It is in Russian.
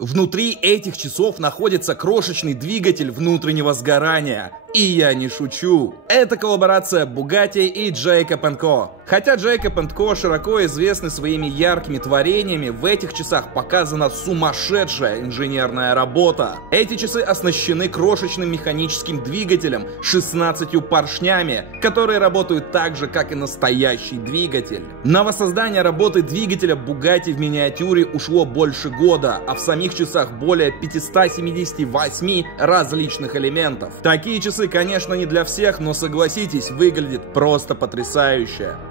Внутри этих часов находится крошечный двигатель внутреннего сгорания. И я не шучу. Это коллаборация Bugatti и Jacob & Co. Хотя Jacob & Co. широко известны своими яркими творениями, в этих часах показана сумасшедшая инженерная работа. Эти часы оснащены крошечным механическим двигателем, 16 поршнями, которые работают так же, как и настоящий двигатель. На воссоздание работы двигателя Bugatti в миниатюре ушло больше года, а в самих часах более 578 различных элементов. Такие часы, конечно, не для всех, но согласитесь, выглядит просто потрясающе.